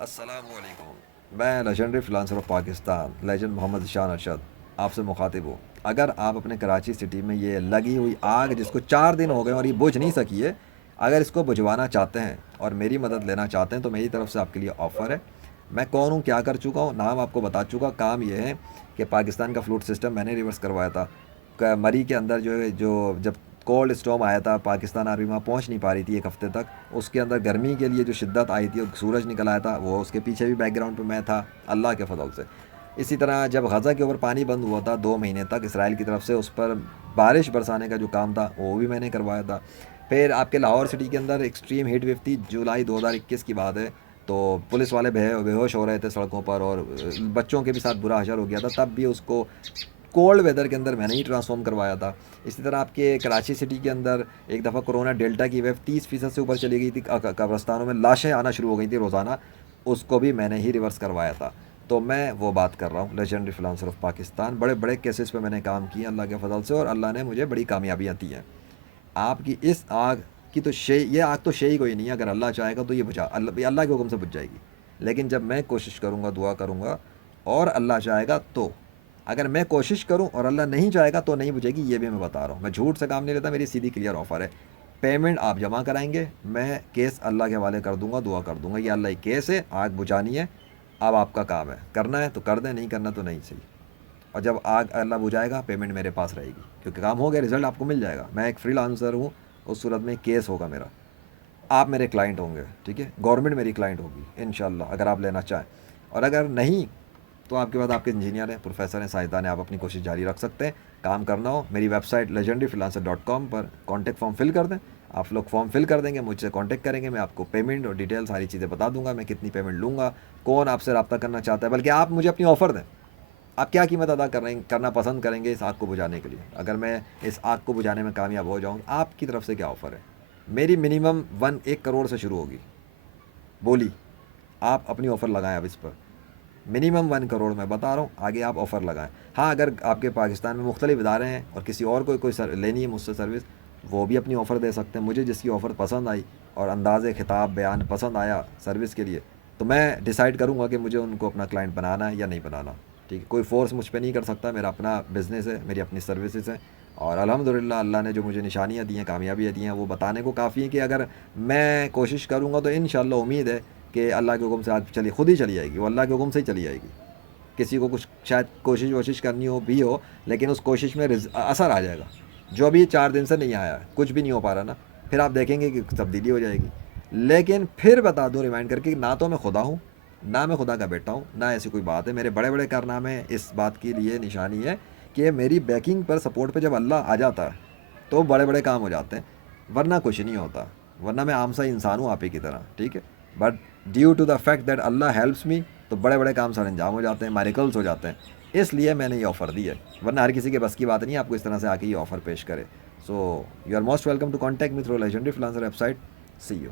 अस्सलामुअलैकुम। मैं legendary freelancer of Pakistan legend Mohammad Shan Arshad आपसे मुखातिब हूँ। अगर आप अपने कराची सिटी में ये लगी हुई आग जिसको 4 दिन हो गए और ये बुझ नहीं सकी है, अगर इसको बुझवाना चाहते हैं और मेरी मदद लेना चाहते हैं तो मेरी तरफ से आपके लिए ऑफ़र है। मैं कौन हूँ, क्या कर चुका हूँ, नाम आपको बता चुका। काम ये है कि पाकिस्तान का फ्लूड सिस्टम मैंने रिवर्स करवाया था। मरी के अंदर जो है, जो जब कोल्ड स्टॉर्म आया था, पाकिस्तान आर्मी वहाँ पहुँच नहीं पा रही थी एक हफ्ते तक। उसके अंदर गर्मी के लिए जो शिद्दत आई थी और सूरज निकल आया था, वो उसके पीछे भी बैकग्राउंड पे मैं था, अल्लाह के फजल से। इसी तरह जब गज़ा के ऊपर पानी बंद हुआ था 2 महीने तक इसराइल की तरफ से, उस पर बारिश बरसाने का जो काम था वो भी मैंने करवाया था। फिर आपके लाहौर सिटी के अंदर एक्सट्रीम हीट वेव थी, जुलाई 2021 की बात है। तो पुलिस वाले बेहोश हो रहे थे सड़कों पर और बच्चों के भी साथ बुरा हशर हो गया था, तब भी उसको कोल्ड वेदर के अंदर मैंने ही ट्रांसफॉर्म करवाया था। इसी तरह आपके कराची सिटी के अंदर एक दफ़ा कोरोना डेल्टा की वेव 30% से ऊपर चली गई थी, कब्रस्तानों में लाशें आना शुरू हो गई थी रोज़ाना, उसको भी मैंने ही रिवर्स करवाया था। तो मैं वो बात कर रहा हूँ, लेजेंडरी फ्रीलांसर ऑफ पाकिस्तान। बड़े बड़े केसेस पे मैंने काम किया अल्लाह के फजल से, और अल्लाह ने मुझे बड़ी कामयाबियाँ दी हैं। आपकी इस आग की तो ये आग तो ही कोई नहीं है। अगर अल्लाह चाहेगा तो ये बुझा, अल्लाह के हुक्म से बुझ जाएगी। लेकिन जब मैं कोशिश करूँगा, दुआ करूँगा और अल्लाह चाहेगा तो, अगर मैं कोशिश करूँ और अल्लाह नहीं चाहेगा तो नहीं बुझेगी। ये भी मैं बता रहा हूँ, मैं झूठ से काम नहीं लेता। मेरी सीधी क्लियर ऑफ़र है। पेमेंट आप जमा कराएंगे, मैं केस अल्लाह के हवाले कर दूंगा, दुआ कर दूंगा। ये अल्लाह ही केस है, आग बुझानी है। अब आपका काम है, करना है तो कर दें, नहीं करना तो नहीं। सही। और जब आग अल्लाह बुझाएगा, पेमेंट मेरे पास रहेगी, क्योंकि काम हो गया, रिजल्ट आपको मिल जाएगा। मैं एक फ्रीलांसर हूँ, उस सूरत में केस होगा मेरा, आप मेरे क्लाइंट होंगे, ठीक है। गवर्नमेंट मेरी क्लाइंट होगी इंशाल्लाह, अगर आप लेना चाहें। और अगर नहीं तो आपके बाद आपके इंजीनियर हैं, प्रोफेसर हैं, साइंसदान हैं, आप अपनी कोशिश जारी रख सकते हैं। काम करना हो, मेरी वेबसाइट legendaryfreelancer.com पर कॉन्टैक्ट फॉर्म फिल कर दें। आप लोग फॉर्म फिल कर देंगे, मुझसे कॉन्टैक्ट करेंगे, मैं आपको पेमेंट और डिटेल सारी चीज़ें बता दूंगा, मैं कितनी पेमेंट लूँगा, कौन आपसे रब्ता करना चाहता है। बल्कि आप मुझे अपनी ऑफ़र दें, आप क्या कीमत अदा करना पसंद करेंगे इस आग को बुझाने के लिए। अगर मैं इस आग को बुझाने में कामयाब हो जाऊँ, आपकी तरफ से क्या ऑफ़र है। मेरी मिनिमम 1 करोड़ से शुरू होगी बोली। आप अपनी ऑफ़र लगाएं अब इस पर। मिनिमम 1 करोड़ मैं बता रहा हूँ, आगे आप ऑफ़र लगाएं। हाँ, अगर आपके पाकिस्तान में मुख्तलिफ इदारे हैं और किसी और को कोई लेनी है मुझसे सर्विस, वो भी अपनी ऑफ़र दे सकते हैं। मुझे जिसकी ऑफ़र पसंद आई और अंदाज़ खिताब बयान पसंद आया सर्विस के लिए, तो मैं डिसाइड करूँगा कि मुझे उनको अपना क्लाइंट बनाना है या नहीं बनाना। ठीक है, कोई फ़ोर्स मुझ पर नहीं कर सकता। मेरा अपना बिज़नेस है, मेरी अपनी सर्विसेज हैं। और अल्हम्दुलिल्लाह अल्लाह ने जो मुझे निशानियाँ दी हैं, कामयाबियाँ दी हैं, वो बताने को काफ़ी है कि अगर मैं कोशिश करूँगा तो इंशाअल्लाह उम्मीद है कि अल्लाह के हुक्म से आग चली, खुद ही चली जाएगी। वो अल्लाह के हुक्म से ही चली जाएगी। किसी को कुछ शायद कोशिश वोशिश करनी हो भी हो, लेकिन उस कोशिश में असर आ जाएगा। जो अभी 4 दिन से नहीं आया, कुछ भी नहीं हो पा रहा ना, फिर आप देखेंगे कि तब्दीली हो जाएगी। लेकिन फिर बता दूँ रिमाइंड करके, ना तो मैं खुदा हूँ, ना मैं खुदा का बेटा हूँ, ना ऐसी कोई बात है। मेरे बड़े बड़े कारनामे इस बात के लिए निशानी है कि मेरी बैकिंग पर, सपोर्ट पे जब अल्लाह आ जाता है तो बड़े बड़े काम हो जाते हैं, वरना कुछ नहीं होता। वरना मैं आम सा इंसान हूँ आप ही की तरह, ठीक है। But due to the fact that Allah helps me, तो बड़े बड़े काम सर अंजाम हो जाते हैं, मैरिकल्स हो जाते हैं। इसलिए मैंने ये ऑफ़र दी है, वरना हर किसी के बस की बात नहीं है आपको इस तरह से आके ये ऑफ़र पेश करे। So you are most welcome to contact me through legendary freelancer website. See you.